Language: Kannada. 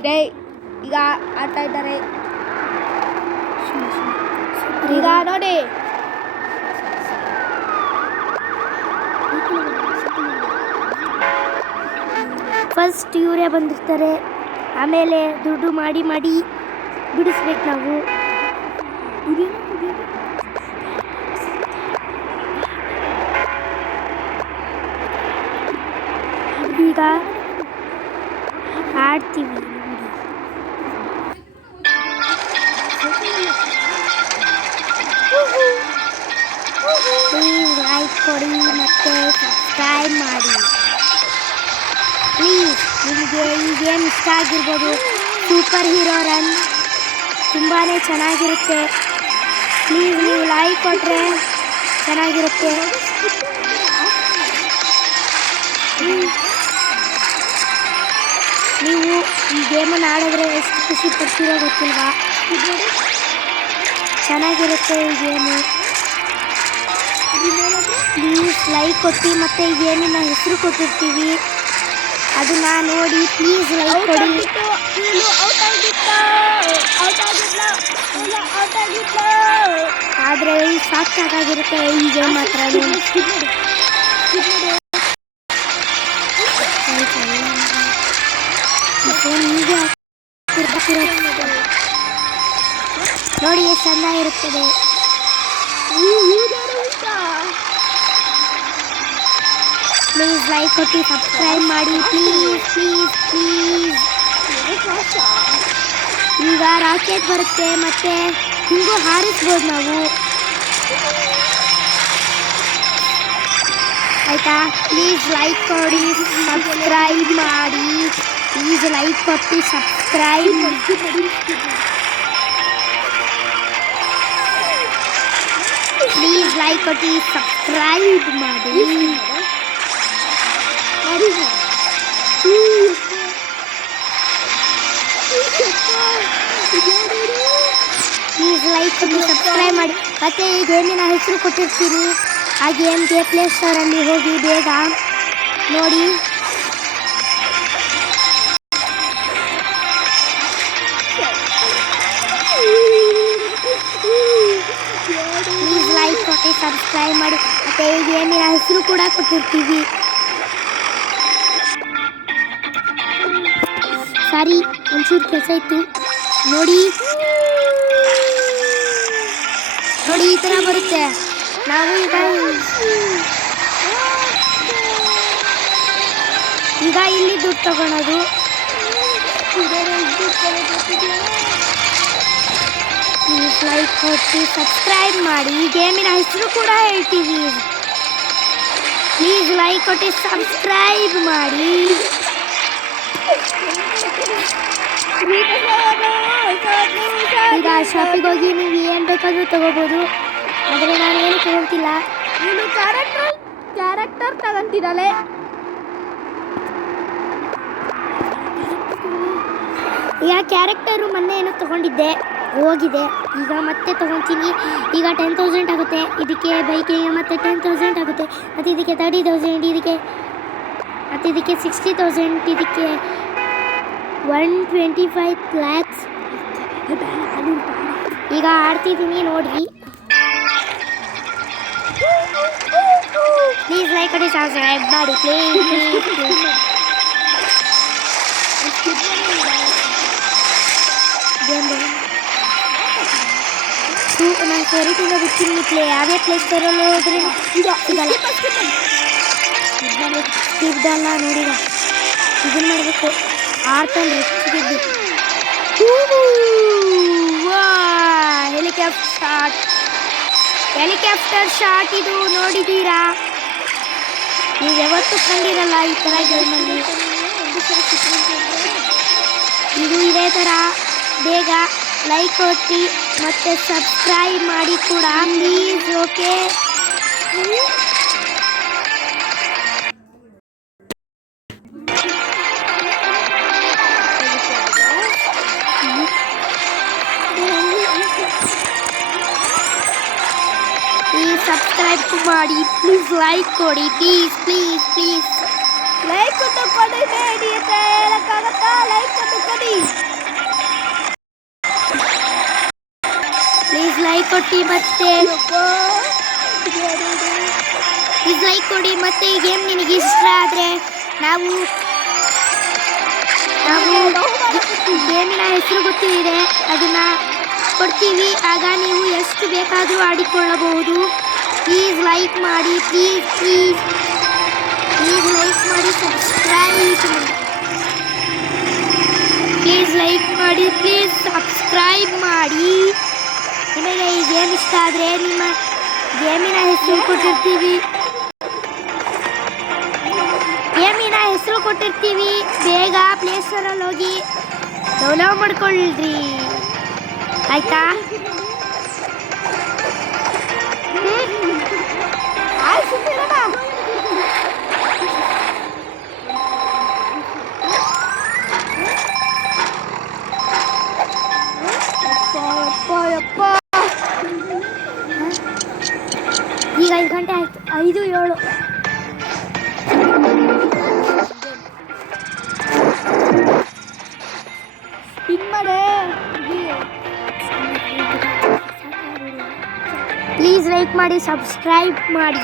ಇದೆ. ಈಗ ಆಡ್ತಾ ಇದ್ದಾರೆ. ಈಗ ನೋಡಿ ಫಸ್ಟ್ ಇವರೇ ಬಂದಿರ್ತಾರೆ, ಆಮೇಲೆ ದುಡ್ಡು ಮಾಡಿ ಬಿಡಿಸ್ಬೇಕು ನಾವು. ಈಗ ಆಡ್ತೀವಿ. ಪ್ಲೀಸ್ ಲೈಕ್ ಕೊಡಿ ಮತ್ತು ಸಬ್ಸ್ಕ್ರೈಬ್ ಮಾಡಿ ಪ್ಲೀಸ್. ನಿಮಗೆ ಈ ಗೇಮ್ ಇಷ್ಟ ಆಗಿರ್ಬೋದು. ಸೂಪರ್ ಹೀರೋ ರನ್ ತುಂಬಾ ಚೆನ್ನಾಗಿರುತ್ತೆ. ಪ್ಲೀಸ್ ನೀವು ಲೈಕ್ ಕೊಟ್ಟರೆ ಚೆನ್ನಾಗಿರುತ್ತೆ. ನೀವು ಈ ಗೇಮನ್ನು ಆಡಿದ್ರೆ ಎಷ್ಟು ಖುಷಿ ಪಡ್ತೀರೋ ಗೊತ್ತಿಲ್ವಾ? ಚೆನ್ನಾಗಿರುತ್ತೆ ಈ ಗೇಮು. ಪ್ಲೀಸ್ ಲೈಕ್ ಕೊಟ್ಟು ಮತ್ತು ಈ ಗೇಮಿನ ಹೆಸರು ಕೊಟ್ಟಿರ್ತೀವಿ, ಅದನ್ನ ನೋಡಿ ಪ್ಲೀಸ್ ಲೈಕ್ ಕೊಡಿ. ಆದರೆ ಸಾಕಾಗಿರುತ್ತೆ ಈ ಗೇಮ್ ಮಾತ್ರ. ನೋಡಿ ಎಷ್ಟು ಚೆನ್ನಾಗಿರುತ್ತದೆ. ಪ್ಲೀಸ್ ಲೈಕ್ ಕೊಟ್ಟು ಸಬ್ಸ್ಕ್ರೈಬ್ ಮಾಡಿ ಪ್ಲೀಸ್ ಪ್ಲೀಸ್ ಪ್ಲೀಸ್. ಈಗ ರಾಕೆಟ್ ಬರುತ್ತೆ ಮತ್ತು ಹಿಂಗೂ ಹಾರಿಸ್ಬೋದು ನಾವು, ಆಯಿತಾ? ಪ್ಲೀಸ್ ಲೈಕ್ ಕೊಡಿ, ಸಬ್ಸ್ಕ್ರೈಬ್ ಮಾಡಿ. ಪ್ಲೀಸ್ ಲೈಕ್ ಕೊಟ್ಟು ಸಬ್ಸ್ಕ್ರೈಬ್ ಪ್ಲೀಸ್ ಲೈಕ್ ಕೊಟ್ಟು ಸಬ್ಸ್ಕ್ರೈಬ್ ಮಾಡಿ. ಪ್ಲೀಸ್ ಲೈಕ್ ಕೊಟ್ಟು ಸಬ್ಸ್ಕ್ರೈಬ್ ಮಾಡಿ. ಮತ್ತು ಈ ಗೇಮಿನ ಹೆಸರು ಕೊಟ್ಟಿರ್ತೀನಿ, ಆ ಗೇಮ್ಗೆ ಪ್ಲೇಸ್ಟೋರಲ್ಲಿ ಹೋಗಿ ಬೇಗ ನೋಡಿ. ಪ್ಲೀಸ್ ಲೈಕ್ ಕೊಟ್ಟು ಸಬ್ಸ್ಕ್ರೈಬ್ ಮಾಡಿ. ಮತ್ತು ಈ ಗೇಮಿನ ಹೆಸರು ಕೂಡ ಕೊಟ್ಟಿರ್ತೀವಿ. ಸಾರಿ, ಒಂಚೂರು ಕೆಲಸ ಇತ್ತು. ನೋಡಿ ಈ ಥರ ಬರುತ್ತೆ. ನಾವು ಈಗ ಇಲ್ಲಿ ದುಡ್ಡು ತಗೊಳೋದು. ಪ್ಲೀಸ್ ಲೈಕ್ ಕೊಟ್ಟು ಸಬ್ಸ್ಕ್ರೈಬ್ ಮಾಡಿ. ಈ ಗೇಮಿನ ಹೆಸರು ಕೂಡ ಹೇಳ್ತೀವಿ. ಪ್ಲೀಸ್ ಲೈಕ್ ಕೊಟ್ಟು ಸಬ್ಸ್ಕ್ರೈಬ್ ಮಾಡಿ. ಈಗ ಶಾಪಿಗೆ ಹೋಗಿ ನೀವು ಏನು ಬೇಕಾದರೂ ತಗೋಬೋದು, ಆದರೆ ನಾನು ಏನು ತಗೊಳ್ತಿಲ್ಲ. ನೀನು ಕ್ಯಾರೆಕ್ಟರ್ ತಗೊಂತಿರಲೆ. ಈಗ ಕ್ಯಾರೆಕ್ಟರು ಮೊನ್ನೆ ಏನೋ ತೊಗೊಂಡಿದ್ದೆ, ಹೋಗಿದೆ. ಈಗ ಮತ್ತೆ ತೊಗೊತೀನಿ. ಈಗ 10,000 ಆಗುತ್ತೆ ಇದಕ್ಕೆ, ಬೈಕಿಗೆ ಮತ್ತು 10,000 ಆಗುತ್ತೆ, ಮತ್ತು ಇದಕ್ಕೆ 30,000, ಇದಕ್ಕೆ 60,000, ಇದಕ್ಕೆ 125 lakhs. ಈಗ ಆಡ್ತಿದ್ದೀನಿ ನೋಡ್ರಿ. ಪ್ಲೀಸ್ ಲೈಕ್ ಕೊಡಿ, ಸಬ್ಸ್ಕ್ರೈಬ್ ಮಾಡಿ ಪ್ಲೀಸ್. ನಾನು ಫೇವರೇಟಿಂದ ಬಿಡ್ತೀನಿ. ಯಾವ್ಯಾವ ಪ್ಲೇಸ್ಟೋರಲ್ಲಿ ಹೋದ್ರೆ ಸಿಗ್ದಲ್ಲ ನೋಡಿ. ಇದನ್ನು ಮಾಡಬೇಕು, ಆಡ್ತಾನೆ ರೆಚ್ಚಿದ್ದು. ಹೆಲಿಕಾಪ್ಟರ್ ಶಾಟ್ ಇದು ನೋಡಿದ್ದೀರಾ? ನೀವು ಯಾವತ್ತೂ ಕಂಡಿರಲ್ಲ ಈ ಥರ ಗೇಮಲ್ಲಿ. ಇದು ಇದೇ ಥರ. ಬೇಗ ಲೈಕ್ ಕೊಟ್ಟು ಮತ್ತು ಸಬ್ಸ್ಕ್ರೈಬ್ ಮಾಡಿ ಕೂಡ ಪ್ಲೀಸ್. ಓಕೆ, ಸಬ್ಸ್ಕ್ರೈಬ್ ಮಾಡಿ ಪ್ಲೀಸ್. ಲೈಕ್ ಕೊಡಿ ಪ್ಲೀಸ್ ಪ್ಲೀಸ್ ಪ್ಲೀಸ್. ಲೈಕ್ ಕೊಟ್ಟು ಕೊಡಿ, ಹೇಳಕ್ಕಾಗತ್ತಾ? ಲೈಕ್ ಕೊಟ್ಟು ಕೊಡಿ. ಕೊಟ್ಟು ಮತ್ತೆ ಪ್ಲೀಸ್ ಲೈಕ್ ಕೊಡಿ. ಮತ್ತೆ ಈ ಗೇಮ್ ನಿನಗೆ ಇಷ್ಟ ಆದರೆ ನಾವು ಗೇಮಿನ ಹೆಸರು ಗೊತ್ತಿದೆ ಅದನ್ನು ಕೊಡ್ತೀವಿ. ಆಗ ನೀವು ಎಷ್ಟು ಬೇಕಾದರೂ ಆಡಿಕೊಳ್ಳಬಹುದು. ಪ್ಲೀಸ್ ಲೈಕ್ ಮಾಡಿ, ಪ್ಲೀಸ್ ಲೈಕ್ ಮಾಡಿ, ಸಬ್ಸ್ಕ್ರೈಬ್ ಮಾಡಿ. ನಿಮಗೆ ಈ ಗೇಮ್ ಇಷ್ಟ ಆದರೆ ನಿಮ್ಮ ಗೇಮಿನ ಹೆಸರು ಕೊಟ್ಟಿರ್ತೀವಿ. ಬೇಗ ಪ್ಲೇಸ್ಟೋರಲ್ಲಿ ಹೋಗಿ ಡೌನ್ಲೋಡ್ ಮಾಡ್ಕೊಳ್ರಿ, ಆಯ್ತಾ? ಈಗ 5 ಗಂಟೆ ಆಯ್ತು, 5:07. ಪ್ಲೀಸ್ ಲೈಕ್ ಮಾಡಿ, ಸಬ್ಸ್ಕ್ರೈಬ್ ಮಾಡಿ.